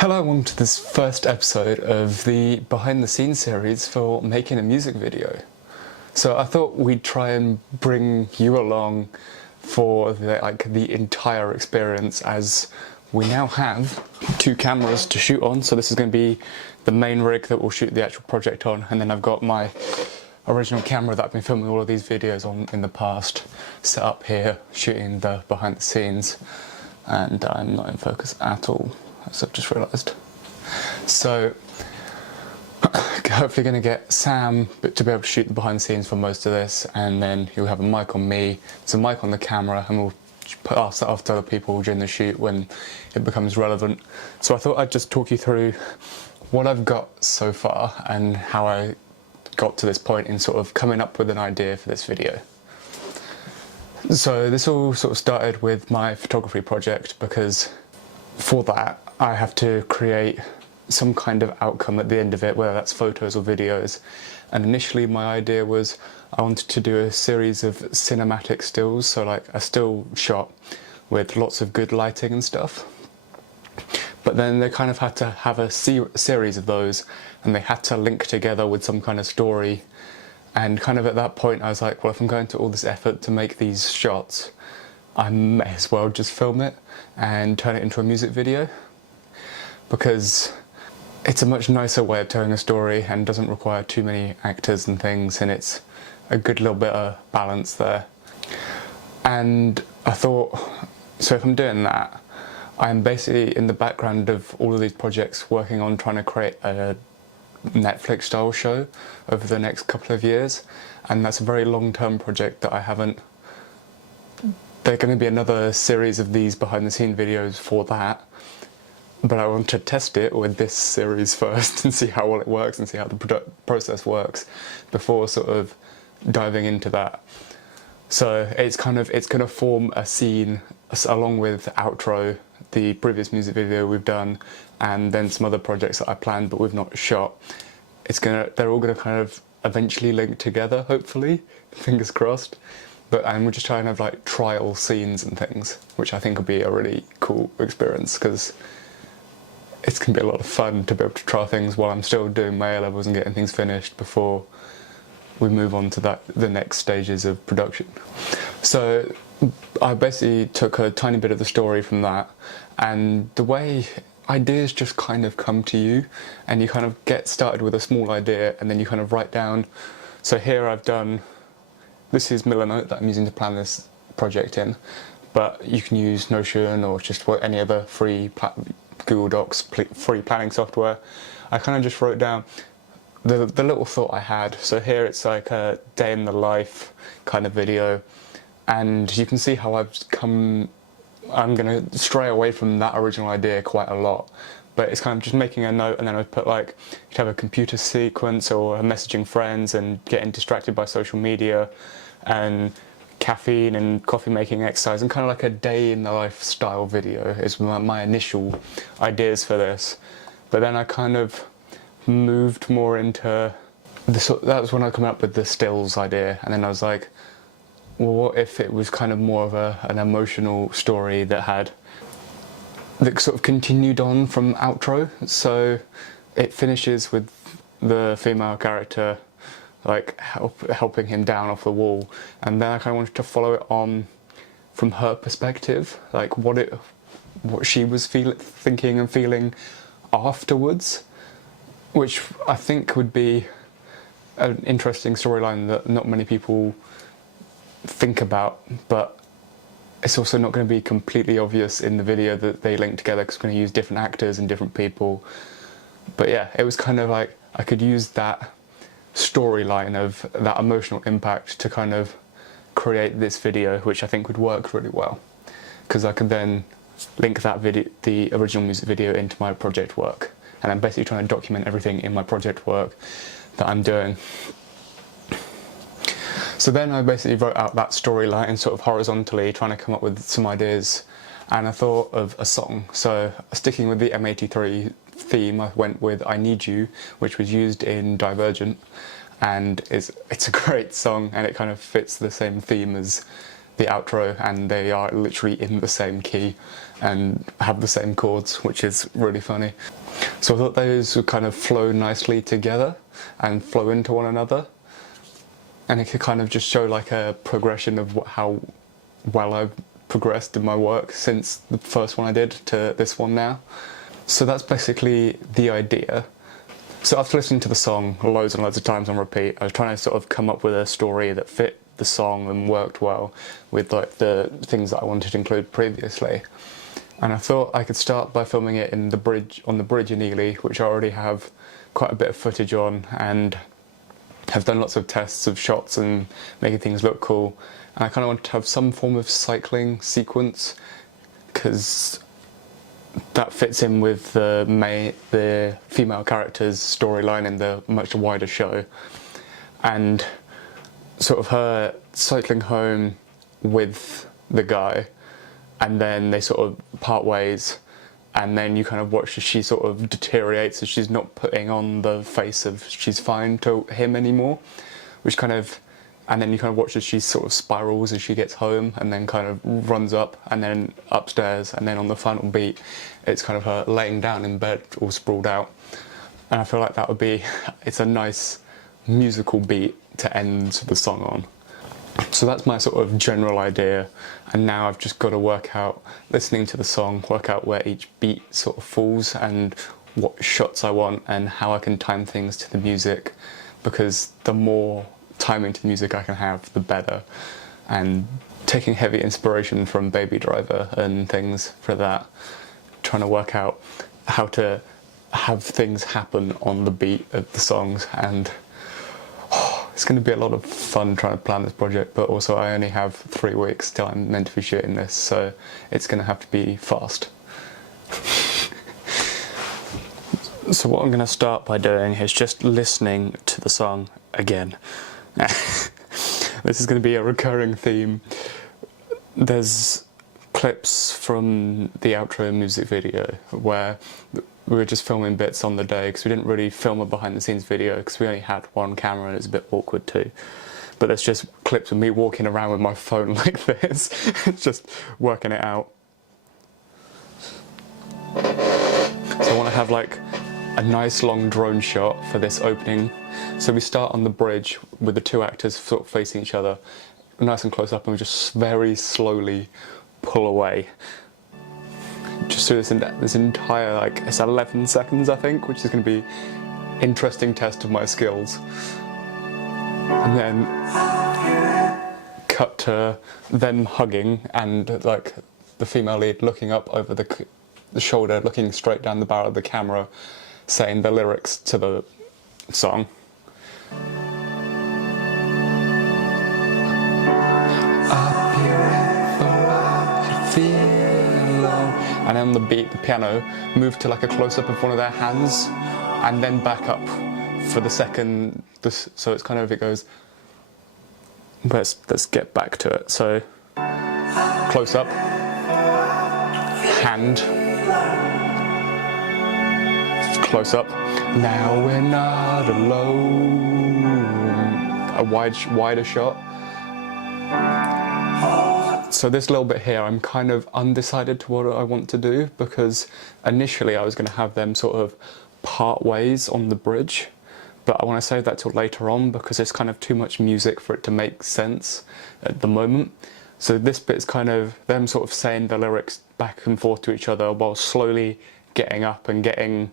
Hello, welcome to this first episode of the behind the scenes series for making a music video. So I thought we'd try and bring you along for the entire experience, as we now have two cameras to shoot on. So this is going to be the main rig that we'll shoot the actual project on, and then I've got my original camera that I've been filming all of these videos on in the past set up here, shooting the behind the scenes. And I'm not in focus at all, as I've just realised. So hopefully going to get Sam to be able to shoot the behind the scenes for most of this, and then he'll have a mic on me, there's a mic on the camera, and we'll pass that off to other people during the shoot when it becomes relevant. So I thought I'd just talk you through what I've got so far and how I got to this point in sort of coming up with an idea for this video. So this all sort of started with my photography project, because for that I have to create some kind of outcome at the end of it, whether that's photos or videos. And initially my idea was I wanted to do a series of cinematic stills, so like a still shot with lots of good lighting and stuff. But then they kind of had to have a series of those, and they had to link together with some kind of story. And kind of at that point I was like, well, if I'm going to all this effort to make these shots, I may as well just film it and turn it into a music video, because it's a much nicer way of telling a story and doesn't require too many actors and things, and it's a good little bit of balance there. And I thought, so if I'm doing that, I'm basically in the background of all of these projects working on trying to create a Netflix style show over the next couple of years, and that's a very long-term project that I haven't. There are going to be another series of these behind the scene videos for that, but I want to test it with this series first and see how well it works and see how the process works before sort of diving into that. So it's going to form a scene along with Outro, the previous music video we've done, and then some other projects that I planned but we've not shot. They're all gonna kind of eventually link together, hopefully, fingers crossed. And we're just trying to have like trial scenes and things, which I think will be a really cool experience, because it's gonna be a lot of fun to be able to try things while I'm still doing my A-levels and getting things finished before we move on to the next stages of production. So I basically took a tiny bit of the story from that, and the way ideas just kind of come to you, and you kind of get started with a small idea and then you kind of write down. So here this is Millernote that I'm using to plan this project in, but you can use Notion or just any other free Google Docs free planning software. I kind of just wrote down the little thought I had. So here it's like a day in the life kind of video, and you can see how I'm going to stray away from that original idea quite a lot, but it's kind of just making a note, and then I put like, you'd have a computer sequence or messaging friends and getting distracted by social media and caffeine and coffee making exercise, and kind of like a day in the life style video is my initial ideas for this. But then I kind of moved more into that was when I came up with the stills idea, and then I was like, well, what if it was kind of more of an emotional story that sort of continued on from Outro? So it finishes with the female character like helping him down off the wall, and then I kind of wanted to follow it on from her perspective, like what she was thinking and feeling afterwards, which I think would be an interesting storyline that not many people think about, but it's also not going to be completely obvious in the video that they link together, because we're going to use different actors and different people. But yeah, it was kind of like I could use that storyline of that emotional impact to kind of create this video, which I think would work really well, because I could then link that video, the original music video, into my project work, and I'm basically trying to document everything in my project work that I'm doing. So then I basically wrote out that storyline sort of horizontally, trying to come up with some ideas, and I thought of a song. So sticking with the M83 theme, I went with I Need You, which was used in Divergent, and it's a great song, and it kind of fits the same theme as the outro, and they are literally in the same key and have the same chords, which is really funny. So I thought those would kind of flow nicely together and flow into one another, and it could kind of just show like a progression of how well I've progressed in my work since the first one I did to this one now. So that's basically the idea. So after listening to the song loads and loads of times on repeat, I was trying to sort of come up with a story that fit the song and worked well with like the things that I wanted to include previously. And I thought I could start by filming it in the bridge, on the bridge in Ely, which I already have quite a bit of footage on and have done lots of tests of shots and making things look cool. And I kind of wanted to have some form of cycling sequence, because that fits in with the female character's storyline in the much wider show. And sort of her cycling home with the guy, and then they sort of part ways, and then you kind of watch as she sort of deteriorates, as she's not putting on the face of she's fine to him anymore, which kind of, and then you kind of watch as she sort of spirals as she gets home, and then kind of runs up and then upstairs, and then on the final beat it's kind of her laying down in bed all sprawled out. And I feel like that would be, it's a nice musical beat to end the song on. So that's my sort of general idea, and now I've just got to work out, listening to the song, work out where each beat sort of falls and what shots I want and how I can time things to the music, because the more timing to music I can have, the better. And taking heavy inspiration from Baby Driver and things for that, trying to work out how to have things happen on the beat of the songs. And it's going to be a lot of fun trying to plan this project, but also I only have 3 weeks till I'm meant to be shooting this, so it's going to have to be fast. So what I'm going to start by doing is just listening to the song again. This is going to be a recurring theme. There's clips from the outro music video where we were just filming bits on the day, because we didn't really film a behind the scenes video because we only had one camera and it's a bit awkward too. But there's just clips of me walking around with my phone like this, just working it out. So I want to have like a nice long drone shot for this opening. So we start on the bridge with the two actors sort of facing each other, nice and close up, and we just very slowly pull away. Just through this entire, like, it's 11 seconds I think, which is going to be interesting test of my skills. And then cut to them hugging and like the female lead looking up over the shoulder, looking straight down the barrel of the camera, saying the lyrics to the song. And on the beat, the piano moved to like a close-up of one of their hands, and then back up for the second. So it's kind of, it goes. Let's get back to it. So close up, hand, close up. Now we're not alone. A wider shot. So this little bit here, I'm kind of undecided to what I want to do, because initially I was going to have them sort of part ways on the bridge, but I want to save that till later on because it's kind of too much music for it to make sense at the moment. So this bit is kind of them sort of saying the lyrics back and forth to each other while slowly getting up and getting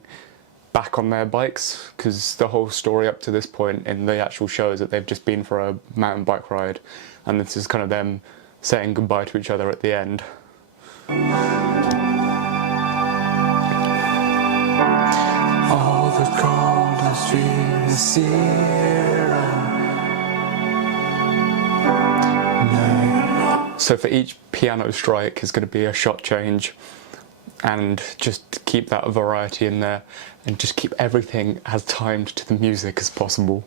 back on their bikes, because the whole story up to this point in the actual show is that they've just been for a mountain bike ride, and this is kind of them saying goodbye to each other at the end. All the golden streams zero. No. So for each piano strike is going to be a shot change, and just keep that variety in there, and just keep everything as timed to the music as possible.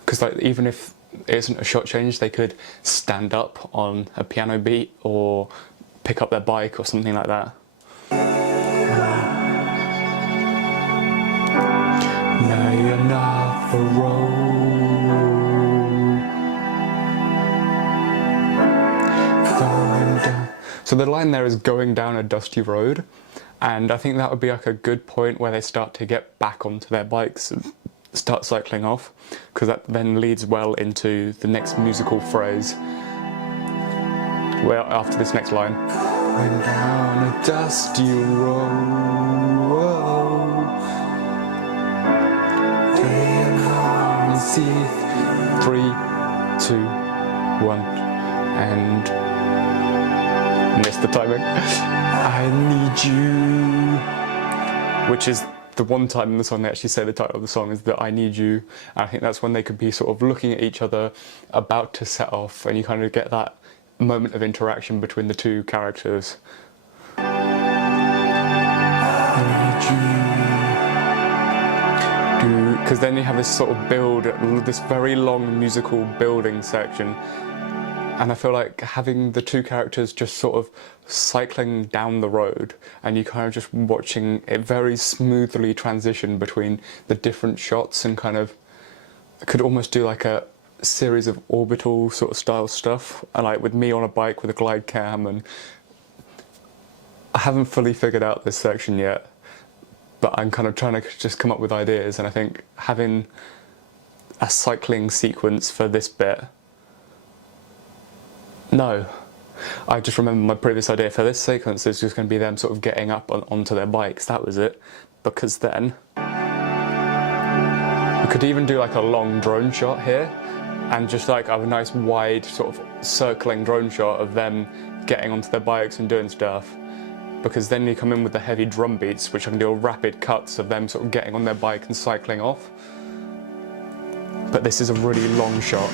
Because like, even if it isn't a shot change, they could stand up on a piano beat or pick up their bike or something like that. Now you're not the road. So the line there is going down a dusty road, and I think that would be like a good point where they start to get back onto their bikes and start cycling off, because that then leads well into the next musical phrase, well, after this next line. Going down a dusty road, turn on and see. 3, 2, 1, and missed the timing. I need you, which is the one time in the song they actually say the title of the song is that I need you. And I think that's when they could be sort of looking at each other, about to set off, and you kind of get that moment of interaction between the two characters. I need you. Because then you have this sort of build, this very long musical building section. And I feel like having the two characters just sort of cycling down the road, and you kind of just watching it very smoothly transition between the different shots, and kind of could almost do like a series of orbital sort of style stuff, and like with me on a bike with a glide cam. And I haven't fully figured out this section yet, but I'm kind of trying to just come up with ideas, and I think having a cycling sequence for this bit. No, I just remember my previous idea for this sequence is just going to be them sort of getting up onto their bikes. That was it, because then we could even do like a long drone shot here, and just like have a nice wide sort of circling drone shot of them getting onto their bikes and doing stuff, because then you come in with the heavy drum beats, which I can do rapid cuts of them sort of getting on their bike and cycling off. But this is a really long shot.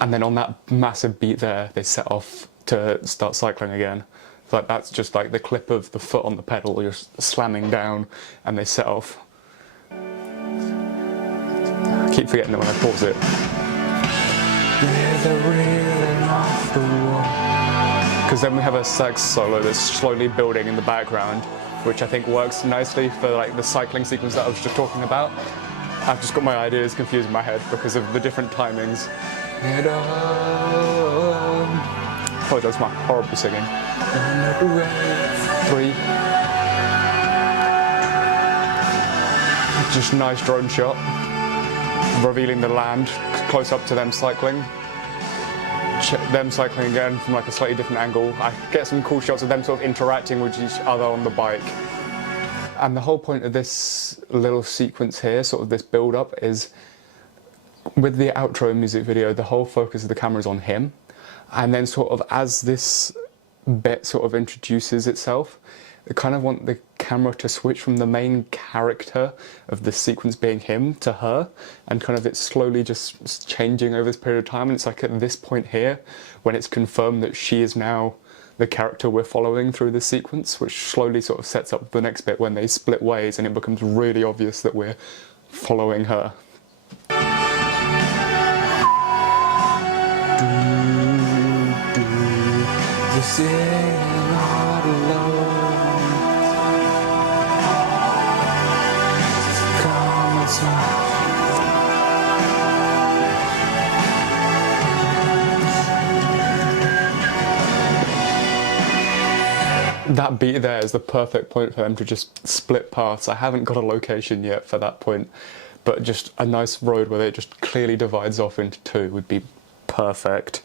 And then on that massive beat there, they set off to start cycling again. Like that's just like the clip of the foot on the pedal just slamming down, and they set off. I keep forgetting that when I pause it. Because then we have a sax solo that's slowly building in the background, which I think works nicely for like the cycling sequence that I was just talking about. I've just got my ideas confused in my head because of the different timings. Oh, that's my horrible singing. 3. Just nice drone shot, revealing the land, close up to them cycling. Them cycling again from like a slightly different angle. I get some cool shots of them sort of interacting with each other on the bike. And the whole point of this little sequence here, sort of this build up, is with the outro music video, the whole focus of the camera is on him, and then sort of as this bit sort of introduces itself, I kind of want the camera to switch from the main character of the sequence being him to her, and kind of it's slowly just changing over this period of time. And it's like at this point here when it's confirmed that she is now the character we're following through the sequence, which slowly sort of sets up the next bit when they split ways and it becomes really obvious that we're following her. This is not alone. Come that beat there is the perfect point for them to just split paths. I haven't got a location yet for that point, but just a nice road where it just clearly divides off into two would be perfect.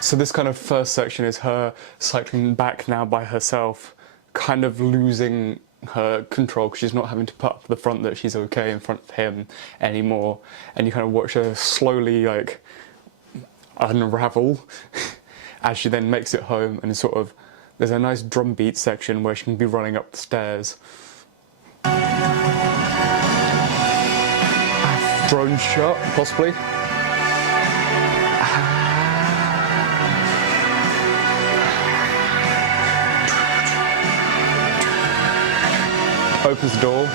So this kind of first section is her cycling back now by herself, kind of losing her control because she's not having to put up the front that she's okay in front of him anymore, and you kind of watch her slowly like unravel as she then makes it home, and sort of there's a nice drum beat section where she can be running up the stairs. Drone shot, possibly. Opens the door.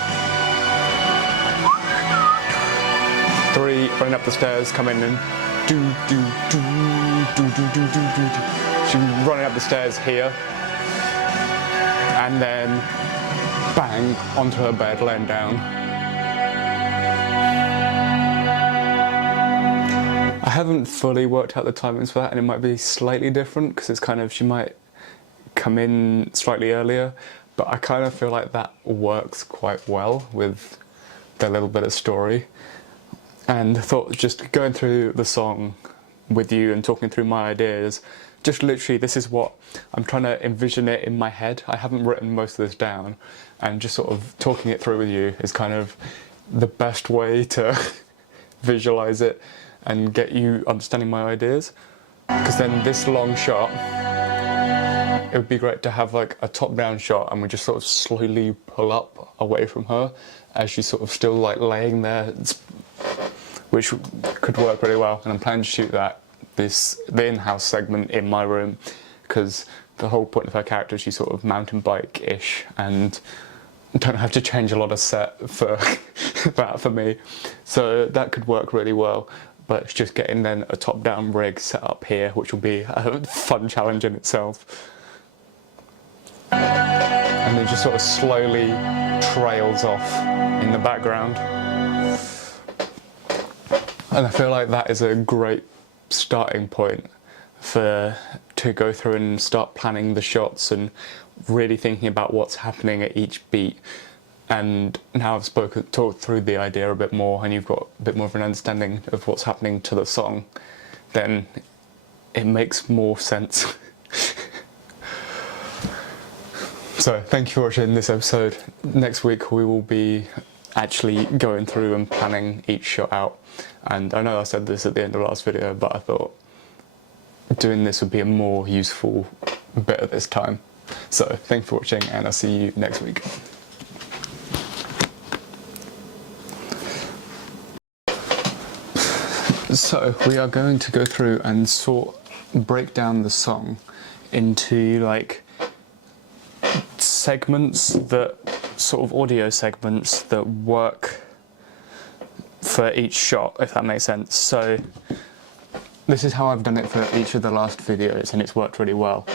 3, running up the stairs, coming in. She's running up the stairs here. And then bang onto her bed, laying down. I haven't fully worked out the timings for that, and it might be slightly different because it's kind of, she might come in slightly earlier, but I kind of feel like that works quite well with the little bit of story. And I thought just going through the song with you and talking through my ideas, just literally this is what I'm trying to envision it in my head. I haven't written most of this down, and just sort of talking it through with you is kind of the best way to visualize it and get you understanding my ideas. Because then this long shot, it would be great to have like a top-down shot and we just sort of slowly pull up away from her as she's sort of still like laying there, which could work really well. And I'm planning to shoot that, the in-house segment in my room, because the whole point of her character is she's sort of mountain bike-ish, and don't have to change a lot of set for that for me. So that could work really well. But it's just getting then a top-down rig set up here, which will be a fun challenge in itself. And then just sort of slowly trails off in the background. And I feel like that is a great starting point to go through and start planning the shots and really thinking about what's happening at each beat. And now I've talked through the idea a bit more, and you've got a bit more of an understanding of what's happening to the song, then it makes more sense. So thank you for watching this episode. Next week we will be actually going through and planning each shot out. And I know I said this at the end of the last video, but I thought doing this would be a more useful bit at this time. So thank you for watching, and I'll see you next week. So we are going to go through and break down the song into like segments, that sort of audio segments that work for each shot, if that makes sense. So this is how I've done it for each of the last videos, and it's worked really well,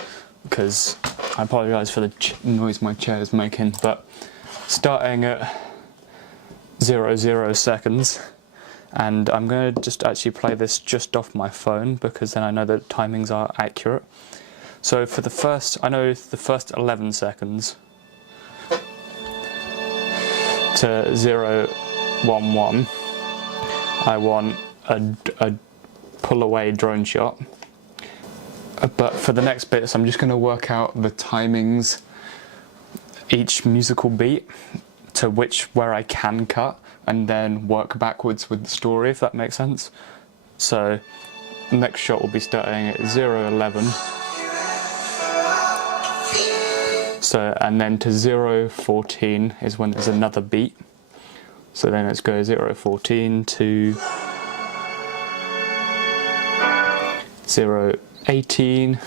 because I apologise for the noise my chair is making, but starting at 0 seconds, and I'm going to just actually play this just off my phone because then I know the timings are accurate. So for the first, I know the first 11 seconds to 011, I want a pull away drone shot. But for the next bits, I'm just going to work out the timings, each musical beat to where I can cut, and then work backwards with the story, if that makes sense. So the next shot will be starting at 011. So, and then to 014 is when there's another beat. So then let's go 014 to 018.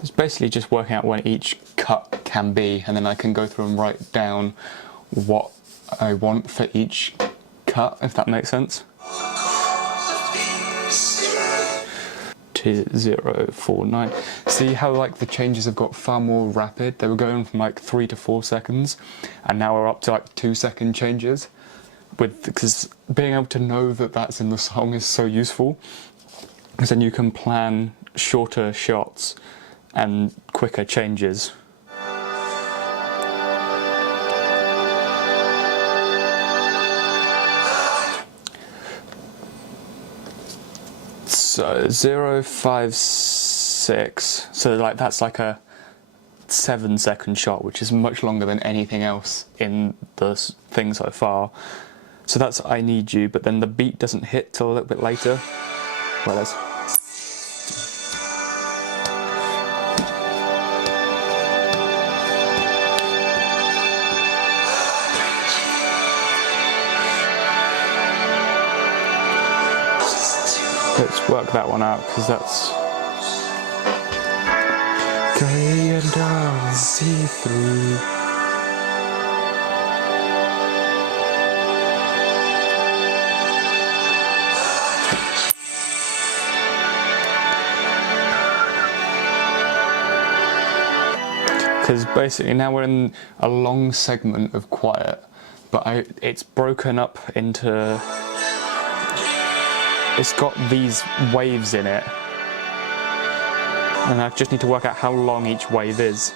It's basically just working out when each cut can be, and then I can go through and write down what I want for each cut, if that makes sense. To 049. See how like the changes have got far more rapid? They were going from like 3 to 4 seconds, and now we're up to like 2-second changes. Because being able to know that that's in the song is so useful, because then you can plan shorter shots and quicker changes. So 056, so like that's like a 7-second shot, which is much longer than anything else in the thing so far. So that's I Need You, but then the beat doesn't hit till a little bit later. Well, let's work that one out, because that's gray and dark, see-through. Because basically now we're in a long segment of quiet, but it's broken up into it's got these waves in it, and I just need to work out how long each wave is.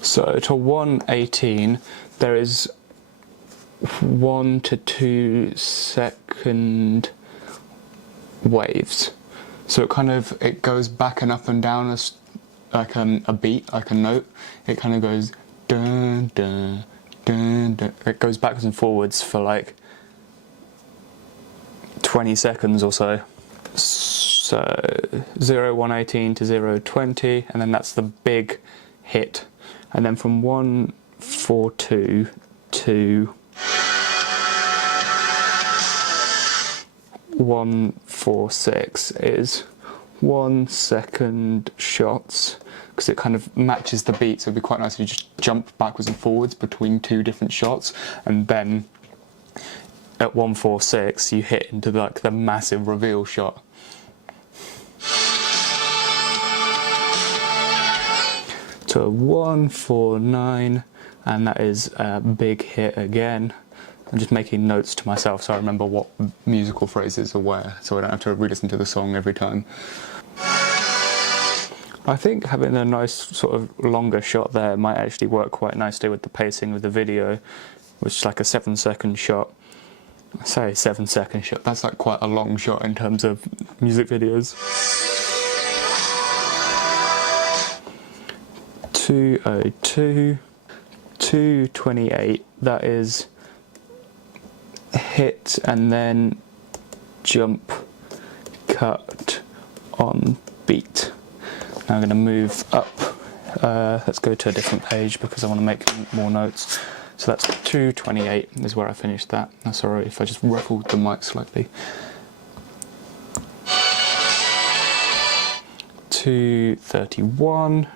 So to 1:18, there is 1 to 2 second waves. So it goes back and up and down as like a beat, like a note. It kind of goes dun dun dun dun. It goes backwards and forwards for like 20 seconds or so. So 1:18 to 0:20, and then that's the big hit. And then from 1:42 to 1:46 is 1 second shots, because it kind of matches the beat, so it'd be quite nice if you just jump backwards and forwards between two different shots, and then at 1:46 you hit into like the massive reveal shot. To 1:49, and that is a big hit again. I'm just making notes to myself so I remember what musical phrases are where, so I don't have to re-listen to the song every time. I think having a nice sort of longer shot there might actually work quite nicely with the pacing of the video, which is like a 7-second shot. I say 7-second shot, that's like quite a long shot in terms of music videos. 2:02, 2:28, that is hit and then jump, cut, on beat. Now I'm going to move up, let's go to a different page because I want to make more notes. So that's 2:28 is where I finished that. That's alright if I just ruffled the mic slightly. 2:31,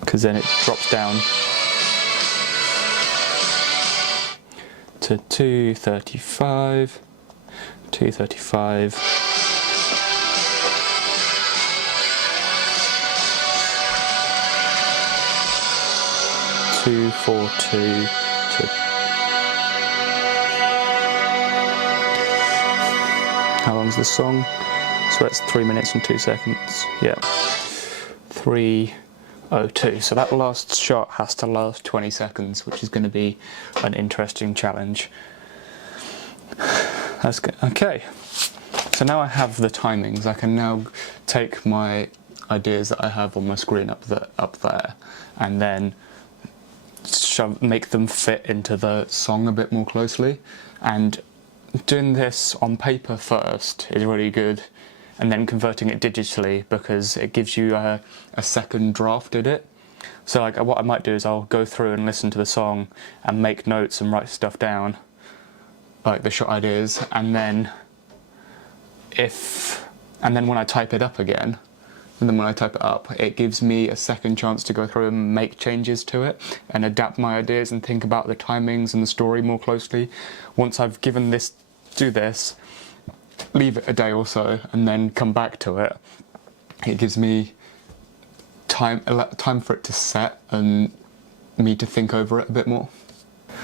because then it drops down to 2:35, 2:35, 2:42 to, how long's this song? So that's 3 minutes and 2 seconds, yeah, 3:02. So that last shot has to last 20 seconds, which is going to be an interesting challenge. That's good. Okay, so now I have the timings. I can now take my ideas that I have on my screen up there, and then make them fit into the song a bit more closely. And doing this on paper first is really good, and then converting it digitally, because it gives you a second draft at it. So like what I might do is I'll go through and listen to the song and make notes and write stuff down, like the shot ideas, and then when I type it up again, it gives me a second chance to go through and make changes to it and adapt my ideas and think about the timings and the story more closely. Once I've do this, leave it a day or so, and then come back to it, it gives me time for it to set and me to think over it a bit more.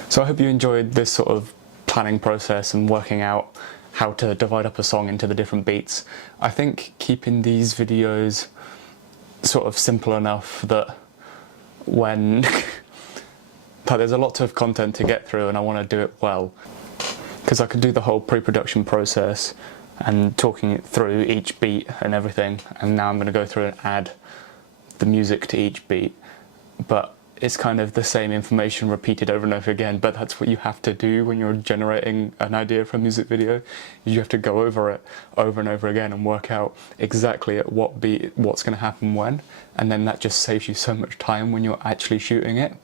So I hope you enjoyed this sort of planning process and working out how to divide up a song into the different beats. I think keeping these videos sort of simple enough that when but there's a lot of content to get through and I want to do it well, because I could do the whole pre-production process and talking it through each beat and everything, and now I'm going to go through and add the music to each beat, but it's kind of the same information repeated over and over again. But that's what you have to do when you're generating an idea for a music video. You have to go over it over and over again and work out exactly at what beat what's going to happen when, and then that just saves you so much time when you're actually shooting it.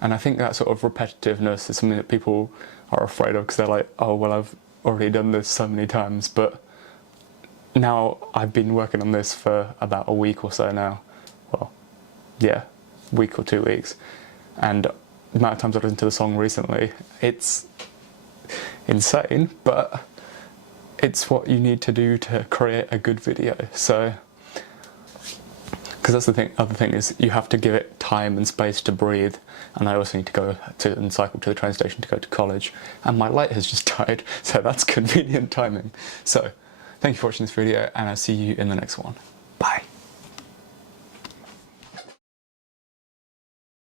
And I think that sort of repetitiveness is something that people are afraid of, because they're like, oh well, I've already done this so many times. But now I've been working on this for about a week or so now. Well, yeah, week or 2 weeks, and the amount of times I've listened to the song recently, it's insane, but it's what you need to do to create a good video. So, because that's the thing, other thing is you have to give it time and space to breathe, and I also need to go to and cycle to the train station to go to college, and my light has just died, so that's convenient timing. So thank you for watching this video, and I'll see you in the next one. Bye.